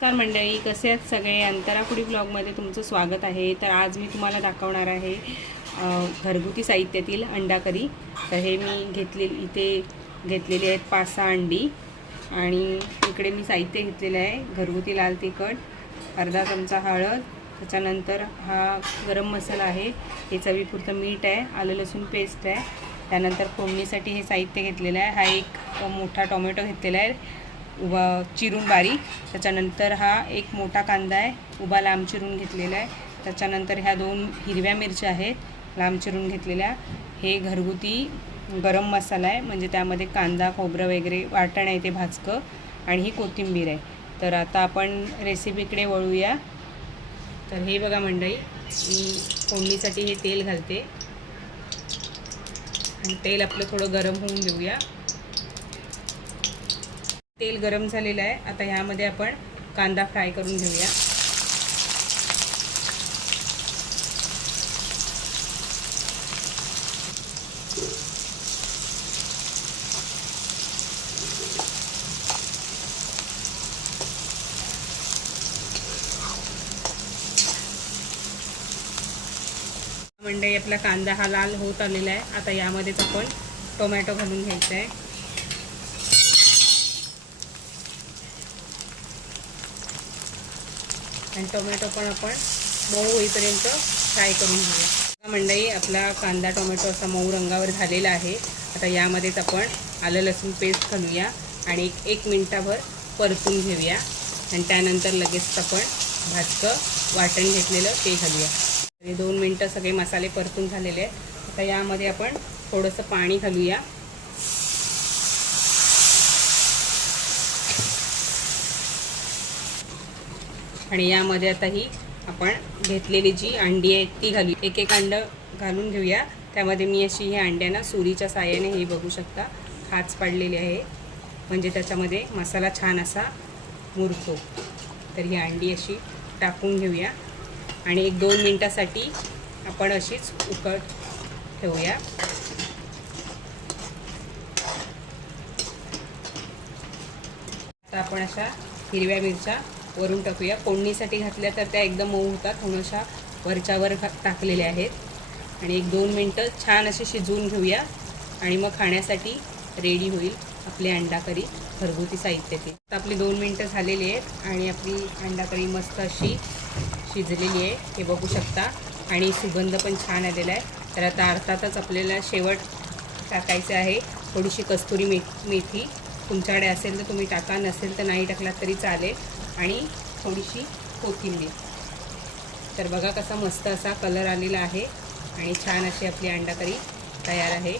नमस्कार मंडळी, कसे आहेत सगळे? अंतरापुडी ब्लॉगमध्ये तुमचं स्वागत आहे. तर आज मी तुम्हाला दाखवणार आहे घरगुती साहित्यातील अंडा करी. तर हे मी इथे घेतलेली आहेत 5-6 अंडी आणि इकडे मी साहित्य घेतलेलं आहे. घरगुती लाल तिखट, अर्धा चमचा हळद, त्याच्यानंतर हा गरम मसाला आहे, हे चवीपुरतं मीठ आहे, आलं लसूण पेस्ट आहे. त्यानंतर फोडणीसाठी हे साहित्य घेतलेलं आहे. हा एक मोठा टोमॅटो घेतलेला आहे उभा चिरून बारीक. त्याच्यानंतर हा एक मोठा कांदा आहे उभा लांब चिरून घेतलेला आहे. त्याच्यानंतर ह्या 2 हिरव्या मिरच्या आहेत लांब चिरून घेतलेल्या. हे घरगुती गरम मसाला आहे, म्हणजे त्यामध्ये कांदा खोबरं वगैरे वाटण आहे ते भाजकं, आणि ही कोथिंबीर आहे. तर आता आपण रेसिपीकडे वळूया. तर हे बघा मंडळी, मी फोडणीसाठी हे तेल घालते आणि तेल आपलं थोडं गरम होऊन देऊया. तेल गरम झालेलं आहे. आता ह्यामध्ये आपण कांदा फ्राय करून घेऊया. मंडळी, आपला कांदा हा लाल होत आलेला आहे. आता यामध्येच आपण टोमॅटो घालून घ्यायचा आहे. आणि टोमॅटो पण आपण मऊ होईपर्यंत फ्राय करून घेऊया. मंडळी, आपला कांदा टोमॅटो असा मऊ रंगावर झालेला आहे. आता यामध्येच आपण आलं लसूण पेस्ट घालूया आणि 1 मिनिटाभर परतून घेऊया. आणि त्यानंतर लगेच आपण भाजकं वाटण घेतलेलं ते घालूया. आणि 2 मिनटं सगळे मसाले परतून झालेले आहेत. आता यामध्ये आपण थोडंसं पाणी घालूया. आणि यामध्ये आता ही आपण घेतलेली जी अंडी आहेत ती घालू. एक अंडं घालून घेऊया. त्यामध्ये मी अशी ही अंड्यांना सुरीच्या साहाय्याने हे बघू शकता खाच पाडलेली आहे, म्हणजे त्याच्यामध्ये मसाला छान असा मुरतो. तर ही अंडी अशी टाकून घेऊया आणि 1-2 मिनटासाठी आपण अशीच उकळत ठेवूया. आता आपण अशा हिरव्या मिरच्या वरून टाकूया. फोडणीसाठी घातल्या तर त्या एकदम मऊ होतात, म्हणून अशा वरच्यावर टाकलेल्या आहेत. आणि 1-2 मिनटं छान असे शिजवून घेऊया आणि मग खाण्यासाठी रेडी होईल आपली अंडा करी घरगुती साहित्याची. आता आपली 2 मिनटं झालेली आहेत आणि आपली अंडा करी मस्त अशी शिजलेली आहे, हे बघू शकता. आणि सुगंध पण छान आलेला आहे. तर आता अर्थातच आपल्याला शेवट टाकायचं आहे थोडीशी कस्तुरी मेथी. तुमच्याकडे असेल तर तुम्ही टाका, नसेल तर नाही टाकलात तरी चालेल. आणि थोडीशी कोथिंबीर. तर बघा कसा मस्त असा कलर आलेला आहे आणि छान अशी आपली अंडा करी तयार आहे.